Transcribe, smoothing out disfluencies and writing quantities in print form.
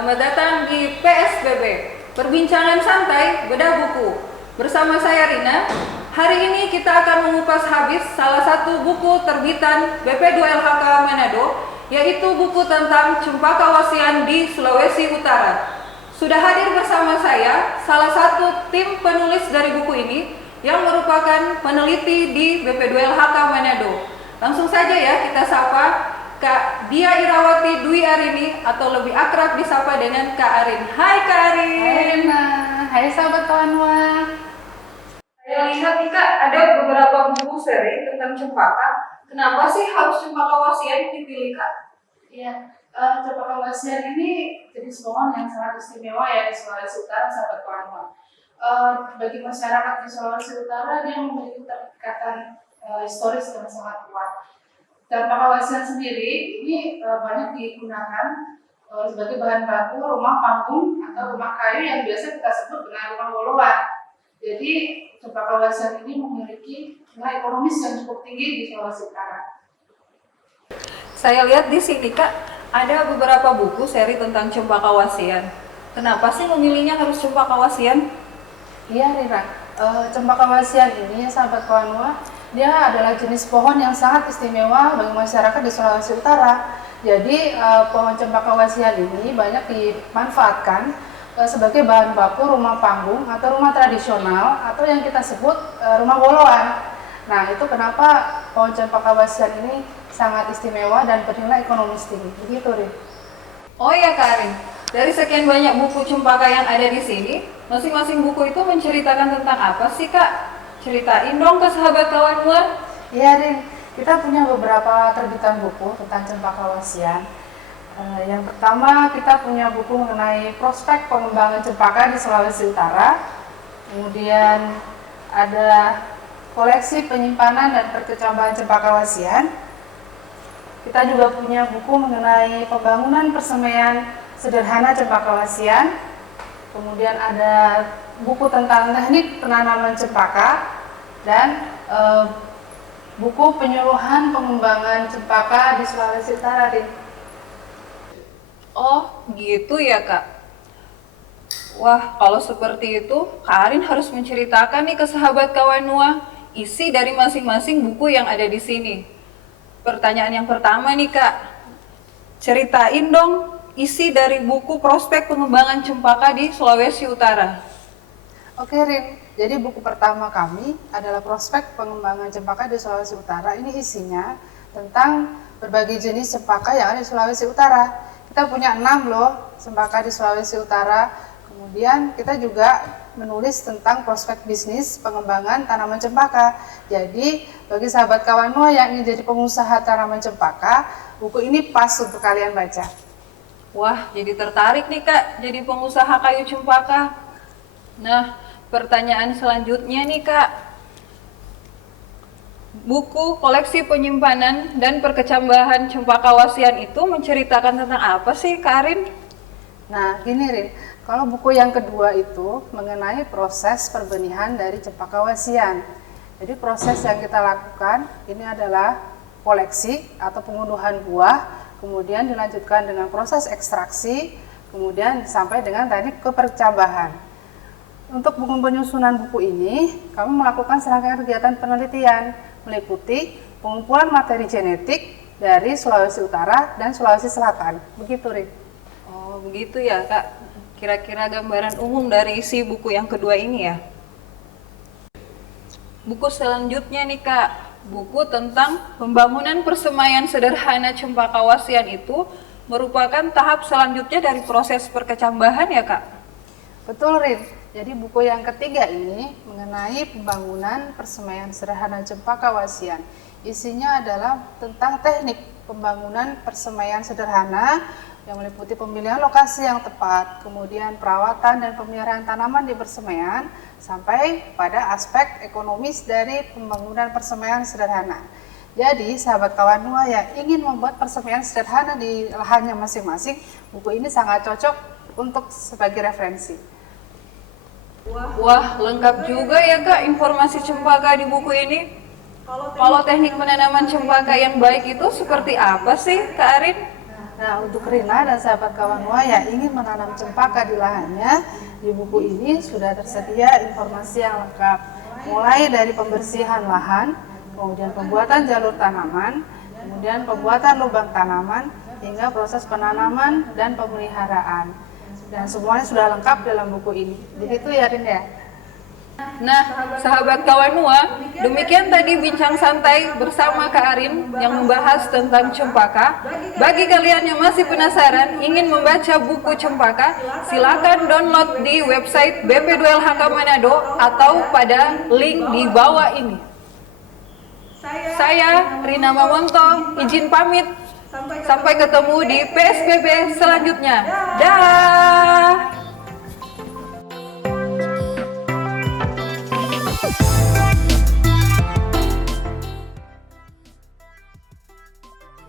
Selamat datang di PSBB, Perbincangan Santai Bedah Buku. Bersama saya Rina. Hari ini kita akan mengupas habis salah satu buku terbitan BP2LHK Manado, yaitu buku tentang Cempaka Wasian di Sulawesi Utara. Sudah hadir bersama saya salah satu tim penulis dari buku ini yang merupakan peneliti di BP2LHK Manado. Langsung saja ya kita sapa Kak Dia Irawati Dwi Arini atau lebih akrab disapa dengan Kak Arin. Hai Kak Arin. Hai Rina, hai sahabat kawanwa. Saya lihat nih Kak, ada beberapa buku seri tentang cempaka. Kenapa sih harus Cempaka Wasian dipilih Kak? Iya, Cempaka Wasian ini jenis pohon yang sangat istimewa ya di Sulawesi Utara, sahabat kawanwa. Bagi masyarakat di Sulawesi Utara, dia memiliki keterikatan historis yang sangat kuat. Cempaka Wasian sendiri ini banyak digunakan sebagai bahan baku rumah panggung atau rumah kayu yang biasa kita sebut dengan rumah woloan. Jadi Cempaka Wasian ini memiliki nilai ekonomis yang cukup tinggi di Sulawesi Utara. Saya lihat di sini Kak, ada beberapa buku seri tentang Cempaka Wasian. Kenapa sih memilihnya harus Cempaka Wasian? Iya Rira, Cempaka Wasian ini sahabat kawanwa, dia adalah jenis pohon yang sangat istimewa bagi masyarakat di Sulawesi Utara. Jadi pohon Cempaka Wasian ini banyak dimanfaatkan sebagai bahan baku rumah panggung atau rumah tradisional atau yang kita sebut rumah woloan. Nah, itu kenapa pohon Cempaka Wasian ini sangat istimewa dan bernilai ekonomis tinggi. Begitu, Rin. Oh ya Kak Arin, dari sekian banyak buku cempaka yang ada di sini, masing-masing buku itu menceritakan tentang apa sih Kak? Ceritain dong ke sahabat kawanwa. Iya, Rin. Kita punya beberapa terbitan buku tentang Cempaka Wasian. Yang pertama, kita punya buku mengenai prospek pengembangan cempaka di Sulawesi Utara. Kemudian ada koleksi penyimpanan dan perkecambahan Cempaka Wasian. Kita juga punya buku mengenai pembangunan persemaian sederhana Cempaka Wasian. Kemudian ada buku tentang teknik penanaman cempaka dan buku penyuluhan pengembangan cempaka di Sulawesi Utara. Oh gitu ya Kak. Wah, kalau seperti itu Kak Arin harus menceritakan nih ke sahabat kawanua isi dari masing-masing buku yang ada di sini. Pertanyaan yang pertama nih Kak, ceritain dong isi dari buku prospek pengembangan cempaka di Sulawesi Utara. Oke Rin, jadi buku pertama kami adalah prospek pengembangan cempaka di Sulawesi Utara. Ini isinya tentang berbagai jenis cempaka yang ada di Sulawesi Utara. Kita punya 6 loh cempaka di Sulawesi Utara. Kemudian kita juga menulis tentang prospek bisnis pengembangan tanaman cempaka. Jadi bagi sahabat kawanwa yang ingin jadi pengusaha tanaman cempaka, buku ini pas untuk kalian baca. Wah, jadi tertarik nih Kak, jadi pengusaha kayu cempaka. Nah, pertanyaan selanjutnya nih Kak. Buku koleksi penyimpanan dan perkecambahan Cempaka Wasian itu menceritakan tentang apa sih Kak Arin? Nah, gini Rin, kalau buku yang kedua itu mengenai proses perbenihan dari Cempaka Wasian. Jadi proses yang kita lakukan ini adalah koleksi atau pengunduhan buah, kemudian dilanjutkan dengan proses ekstraksi, kemudian sampai dengan teknik kepercambahan. Untuk penyusunan buku ini, kami melakukan serangkaian kegiatan penelitian, meliputi pengumpulan materi genetik dari Sulawesi Utara dan Sulawesi Selatan. Begitu, Rin. Oh, begitu ya, Kak. Kira-kira gambaran umum dari isi buku yang kedua ini ya. Buku selanjutnya nih, Kak. Buku tentang pembangunan persemaian sederhana Cempaka Wasian itu merupakan tahap selanjutnya dari proses perkecambahan ya, Kak? Betul, Rin. Jadi buku yang ketiga ini mengenai pembangunan persemaian sederhana Cempaka Wasian. Isinya adalah tentang teknik pembangunan persemaian sederhana yang meliputi pemilihan lokasi yang tepat, kemudian perawatan dan pemeliharaan tanaman di persemaian, sampai pada aspek ekonomis dari pembangunan persemaian sederhana. Jadi sahabat kawanua yang ingin membuat persemaian sederhana di lahannya masing-masing, buku ini sangat cocok untuk sebagai referensi. Wah, lengkap juga ya Kak informasi cempaka di buku ini. Kalau teknik penanaman cempaka yang baik itu seperti apa sih Kak Arin? Nah, untuk Rina dan sahabat kawan Noah yang ingin menanam cempaka di lahannya, di buku ini sudah tersedia informasi yang lengkap, mulai dari pembersihan lahan, kemudian pembuatan jalur tanaman, kemudian pembuatan lubang tanaman, hingga proses penanaman dan pemeliharaan. Dan semuanya sudah lengkap dalam buku ini. Begitu ya, Rin ya? Nah, sahabat kawan Noah, demikian tadi bincang santai bersama Kak Arin yang membahas tentang cempaka. Bagi kalian yang masih penasaran ingin membaca buku cempaka, silakan download di website BP2LHK Manado atau pada link di bawah ini. Saya Rina Mamonto, izin pamit. Sampai ketemu di PSBB selanjutnya. Dah.